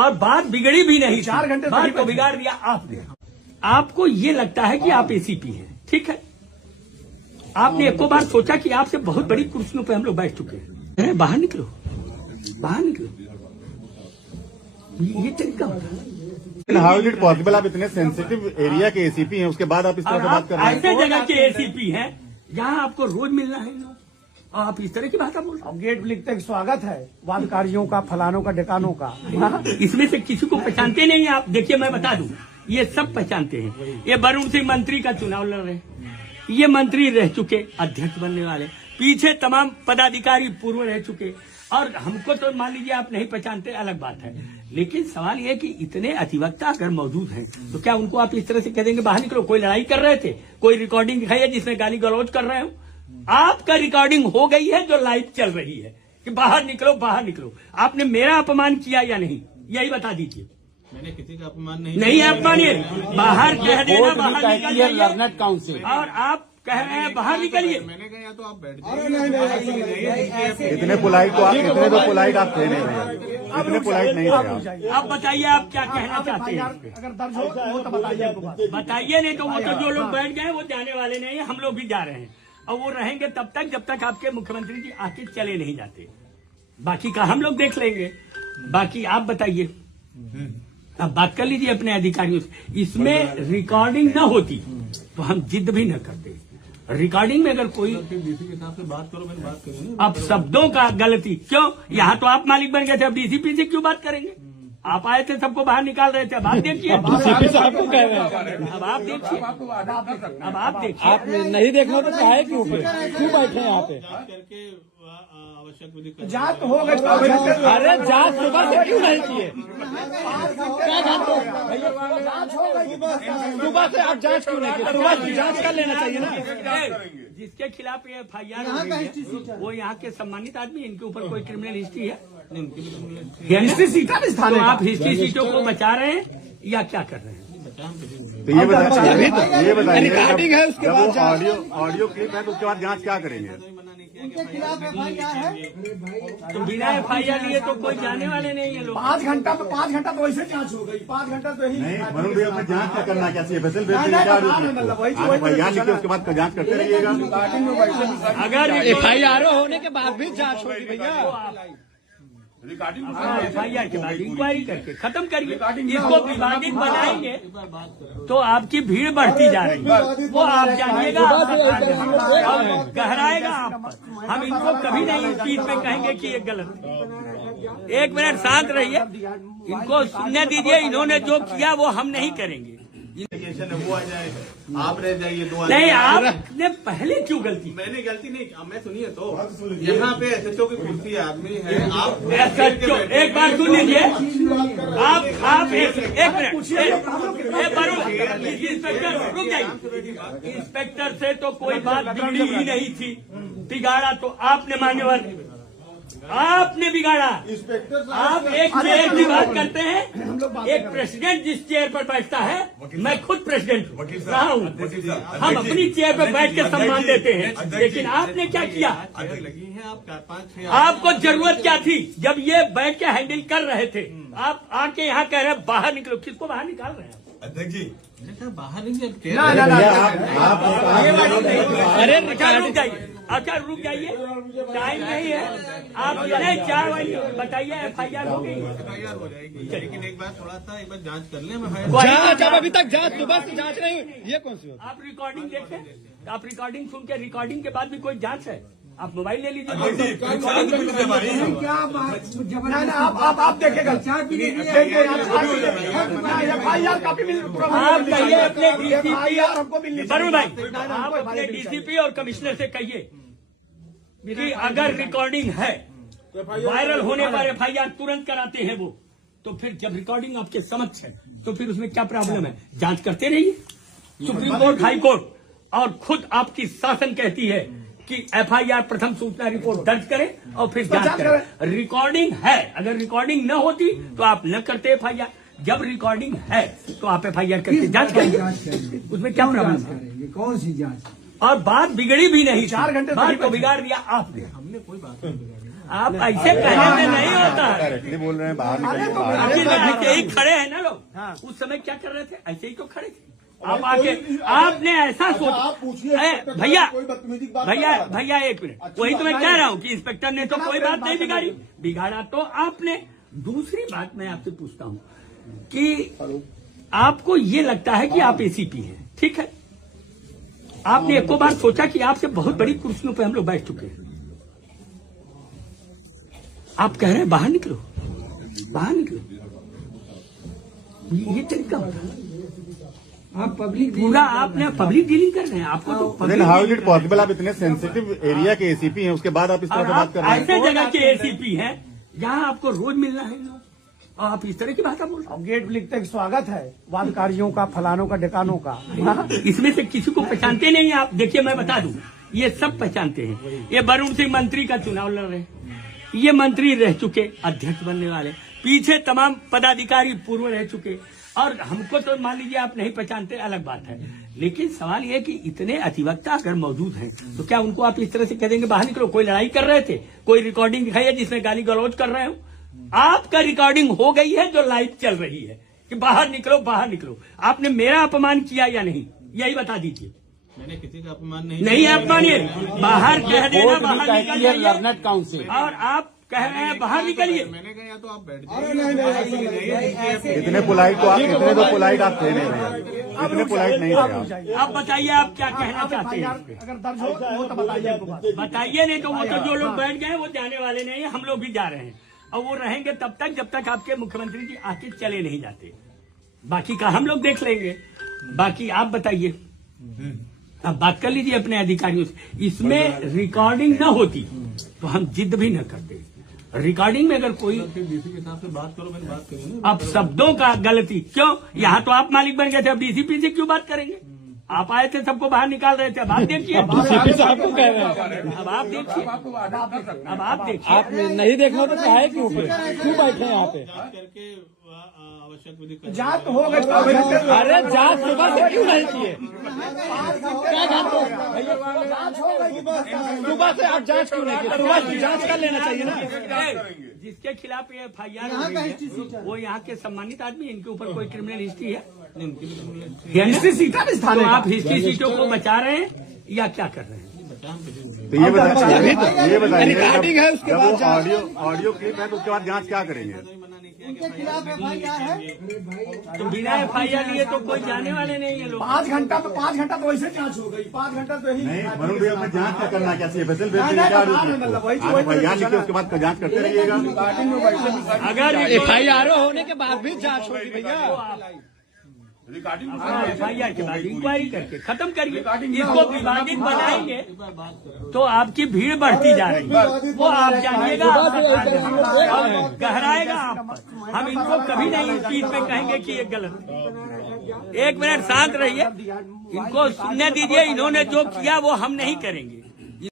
और बात बिगड़ी भी नहीं, 4 घंटे बात को बिगाड़ दिया आपने। आपको ये लगता है कि आप एसीपी हैं, ठीक है। आपने एको बार सोचा कि आपसे बहुत बड़ी कुर्सियों पे हम लोग बैठ चुके हैं। बाहर निकलो, बाहर निकलो, ये तरीका होता है। How is it possible? आप इतने सेंसिटिव एरिया के एसीपी हैं, उसके बाद आप इस तरह से बात कर रहे हैं। ऐसे जगह के एसीपी हैं जहां आपको रोज मिलना है और आप इस तरह की बात बोल रहे हैं। गेट लिखते हैं स्वागत है वादकारियों का, फलानों का, डेकानों का। इसमें से किसी को पहचानते नहीं आप। देखिए मैं बता दूं, ये सब पहचानते हैं। ये वरुण सिंह मंत्री का चुनाव लड़ रहे हैं, ये मंत्री रह चुके, अध्यक्ष बनने वाले, पीछे तमाम पदाधिकारी पूर्व रह चुके। और हमको तो मान लीजिए आप नहीं पहचानते, अलग बात है। लेकिन सवाल यह है कि इतने अधिवक्ता अगर मौजूद हैं तो क्या उनको आप इस तरह से कह देंगे बाहर निकलो? कोई लड़ाई कर रहे थे, कोई रिकॉर्डिंग दिखाई है जिसमें गाली गलौज कर रहे हो? आपका रिकॉर्डिंग हो गई है जो लाइव चल रही है कि बाहर निकलो, बाहर निकलो। आपने मेरा अपमान किया या नहीं, यही बता दीजिए। मैंने किसी का अपमान नहीं अपमानिए, बाहर कह देना, बाहर निकलिए। लर्नेड काउंसिल और आप कह रहे हैं बाहर निकलिए। मैंने कहा या तो आप बैठ इतने पोलाइट को आप, इतने तो पोलाइट आप थे नहीं भैया, इतने पोलाइट नहीं थे आप। आप बताइए आप क्या कहना चाहते हैं? अगर दर्ज हो तो बताइए। बताइए, नहीं तो वो तो जो लोग बैठ गए वो जाने वाले नहीं है, हम लोग भी जा रहे हैं। और वो रहेंगे तब तक जब तक आपके मुख्यमंत्री जी आके चले नहीं जाते। बाकी का हम लोग देख लेंगे। बाकी आप बताइए, अब बात कर लीजिए अपने अधिकारियों से। इसमें रिकॉर्डिंग न होती तो हम जिद भी न करते। रिकॉर्डिंग में अगर कोई डीसी के साथ बात करो, मैंने बात करी। अब शब्दों का गलती क्यों? यहाँ तो आप मालिक बन गए थे, अब डीसीपी से क्यों बात करेंगे? आप आए थे, सबको बाहर निकाल रहे थे। अब आप देखिए, डीसीपी साहब को कह रहे हैं। अब आप देखिए, अब आप देखिए। आप नहीं देखना तो काहे क्यों क्यों बैठे हैं यहाँ पे? करके आवश्यक विधि जांच हो गई। अरे जांच सुबह से क्यों नहीं किए? क्या जांच हो? सुबह से आप जांच क्यों नहीं किए? सुबह की जांच कर लेना चाहिए ना। जिसके खिलाफ ये FIR हुई है वो यहाँ के सम्मानित आदमी, इनके ऊपर कोई क्रिमिनल हिस्ट्री है? हिस्ट्री सीटा भी तो आप हिस्ट्री सीटों को बचा रहे हैं या क्या कर रहे हैं? तो ये बताइए, रिकॉर्डिंग है उसके बाद ऑडियो क्लिप है तो उसके बाद जांच क्या करेंगे? तो बिना FIR लिए तो कोई जाने वाले नहीं है लोग। 5 घंटा तो वैसे जांच हो गई। 5 घंटा तो यही। नहीं वरुण भैया, अपने जांच क्या करना, क्या चाहिए? फैसल उसके बाद जांच करते रहिएगा। अगर FIR होने के बाद भी जांच होगी भैया। FIR के बाद इंक्वायरी करके खत्म करिए। इसको विवादित बनाएंगे तो आपकी भीड़ बढ़ती जा रही है, वो आप जानिएगा और गहराएगा आप पर। हम इनको कभी नहीं इस चीज में कहेंगे कि ये गलत है। 1 मिनट शांत रहिए, इनको सुनने दीजिए। इन्होंने जो किया वो हम नहीं करेंगे। वो आ जाए, आप रह जाइए 2 नहीं, आपने पहले क्यों गलती? मैंने गलती नहीं, मैं सुनिए तो यहाँ पे SHO की कुर्सी आदमी है। आप एक बार सुन लीजिए। आप एक मिनट, इंस्पेक्टर रुक जाइए। इंस्पेक्टर से तो कोई बात बिगड़ी ही नहीं थी। बिगाड़ा तो आपने, मान्यवर आपने बिगाड़ा। आप एक से एक की बात करते हैं। एक प्रेसिडेंट जिस चेयर पर बैठता है, मैं खुद प्रेसिडेंट रहा हूँ, हम अपनी चेयर पर बैठ के सम्मान देते हैं। लेकिन आपने क्या किया? लगी है आप 4-5 आपको जरूरत क्या थी जब ये बैठ के हैंडल कर रहे थे? आप आके यहाँ कह रहे हैं बाहर निकलो। किसको बाहर निकाल रहे हैं अध्यक्ष जी? बाहर नहीं, अरे रुक जाइए। अच्छा रुक जाइए, टाइम नहीं है। आप नहीं 4 बजे बताइए FIR हो गई। FIR हो जाएगी, लेकिन एक बार थोड़ा सा एक बार जांच कर लें। जांच अब अभी तक जांच सुबह से जांच नहीं हुई। ये कौन सी बात? आप रिकॉर्डिंग देखें, आप रिकॉर्डिंग सुन के, रिकॉर्डिंग के बाद भी कोई जांच है? आप मोबाइल ले लीजिए। आप देखेगा। आप कहिए अपने DCP, वरुण भाई, आप अपने DCP और कमिश्नर से कहिए कि अगर रिकॉर्डिंग है, वायरल होने पर FIR तुरंत कराते हैं वो। तो फिर जब रिकॉर्डिंग आपके समक्ष है तो फिर उसमें क्या प्रॉब्लम है? जांच करते रहिए। सुप्रीम कोर्ट, हाई कोर्ट और खुद आपकी शासन कहती है कि FIR प्रथम सूचना रिपोर्ट दर्ज करें और फिर जांच करें। रिकॉर्डिंग है, अगर रिकॉर्डिंग न होती तो आप न करते FIR। जब रिकॉर्डिंग है तो आप FIR करके जांच करिए, उसमें क्या प्रॉब्लम है? कौन सी जांच? और बात बिगड़ी भी नहीं, 4 घंटे बात को बिगाड़ दिया आपने। हमने कोई बात नहीं बिगाड़ी। आप ऐसे कहने से नहीं होता है। डायरेक्टली बोल रहे हैं बाहर निकलिए, आखिर में ऐसे ही खड़े हैं ना लोग। उस समय क्या कर रहे थे? ऐसे ही तो खड़े थे। आप आके आपने ऐसा सोचा भैया भैया एक मिनट, वही तो मैं कह रहा हूँ कि इंस्पेक्टर ने तो कोई बात नहीं बिगाड़ी, बिगाड़ा तो आपने। दूसरी बात मैं आपसे पूछता हूँ कि आपको ये लगता है कि आप एसीपी हैं, ठीक है, आपने एको बार सोचा कि आपसे बहुत बड़ी कुर्सियों पे हम लोग बैठ चुके हैं, आप कह रहे हैं बाहर निकलो, बाहर निकलो, ये तरीका होता है? आप पब्लिक पूरा आपने पब्लिक डीलिंग कर रहे हैं, आपको तो हाउ इज इट पॉसिबल? आप इतने सेंसिटिव एरिया के एसीपी हैं, उसके बाद आप इस तरह से बात कर रहे हैं। ऐसे जगह के एसीपी हैं जहां आपको रोज मिलना है और आप इस तरह की भाषा बोल रहे अब गेट पे लिखते हैं कि स्वागत है वादकारियों का, फलानों का, ढिकानों का। हैं। इसमें से किसी को पहचानते नहीं आप। देखिए मैं बता दूं, ये सब पहचानते हैं। ये वरुण सिंह मंत्री का चुनाव लड़ रहे हैं, ये मंत्री रह चुके, अध्यक्ष बनने वाले, पीछे तमाम पदाधिकारी पूर्व रह चुके, और हमको तो मान लीजिए आप नहीं पहचानते, अलग बात है। लेकिन सवाल यह कि इतने अधिवक्ता अगर मौजूद हैं तो क्या उनको आप इस तरह से कह देंगे बाहर निकलो? कोई लड़ाई कर रहे थे, कोई रिकॉर्डिंग दिखाई है जिसमें गाली गलौज कर रहे हो? आपका रिकॉर्डिंग हो गई है जो लाइव चल रही है कि बाहर निकलो, बाहर निकलो। आपने मेरा अपमान किया या नहीं, यही बता दीजिए। मैंने किसी का अपमान नहीं नहीं अपमानिए, बाहर कह देना, बाहर निकल जाइए। लर्नेड काउंसिल और आप कह रहे हैं बाहर निकलिए। मैंने कहा या तो आप बैठ जाइए। इतने पोलाइट तो आप, इतने तो पोलाइट आप थे नहीं भैया, इतने पोलाइट नहीं थे आप। अब बताइए आप क्या कहना चाहते हैं? अगर दर्ज हो तो बताइए हमको बात। बताइए, नहीं तो वो तो जो लोग बैठ गए वो जाने वाले नहीं है, हम लोग भी जा रहे हैं और वो रहेंगे तब तक जब तक आपके मुख्यमंत्री जी आके चले नहीं जाते। बाकी का हम लोग देख लेंगे। बाकी आप बताइए, अब बात कर लीजिए अपने अधिकारियों से। इसमें रिकॉर्डिंग न होती तो हम जिद भी न करते। रिकॉर्डिंग में अगर कोई डीसी के साथ बात करो, मैंने बात करी ना। अब शब्दों का गलती क्यों? यहाँ तो आप मालिक बन गए थे, अब डीसीपी से क्यों बात करेंगे? आप आए थे, सबको बाहर निकाल रहे थे। अब आप देखिए, डीसीपी साहब को कह रहे हैं, अब आप देखिए, अब आप देखिए। आप नहीं देखना तो क्या है, क्यों बैठे हैं यहाँ पे? करके आवश्यक विधि जांच हो गई। अरे जांच सुबह से क्यों नहीं किए? क्या जांच हो सुबह से आप जांच क्यों नहीं किए? सुबह से जांच कर लेना चाहिए ना। जिसके खिलाफ ये FIR वो यहाँ के सम्मानित आदमी, इनके ऊपर कोई क्रिमिनल हिस्ट्री है? हिस्ट्री सीटा भी तो आप हिस्ट्री सीटों को बचा रहे हैं या क्या कर रहे हैं? तो ये बताइए रिकॉर्डिंग है, उसके बाद जब ऑडियो क्लिप है तो उसके बाद जांच क्या करेंगे? तो बिना FIR लिए तो कोई जाने वाले नहीं है लोग। 5 घंटा तो वैसे जांच हो गई। 5 घंटा तो यही नहीं वरुण भैया, अपने जांच क्या करना, क्या स्पेशल भैया लिखे उसके बाद जांच करते रहिएगा। अगर FIR होने के बाद भी जांच होगी भैया। FIR के बाद इंक्वायरी करके खत्म करिए। इसको विवादित बनाएंगे तो आपकी भीड़ बढ़ती जा रही है, वो आप जानिएगा, और गहराएगा आप। हम इनको कभी नहीं इस चीज में कहेंगे कि ये गलत है। एक मिनट शांत रहिए, इनको सुनने दीजिए। इन्होंने जो किया वो हम नहीं करेंगे।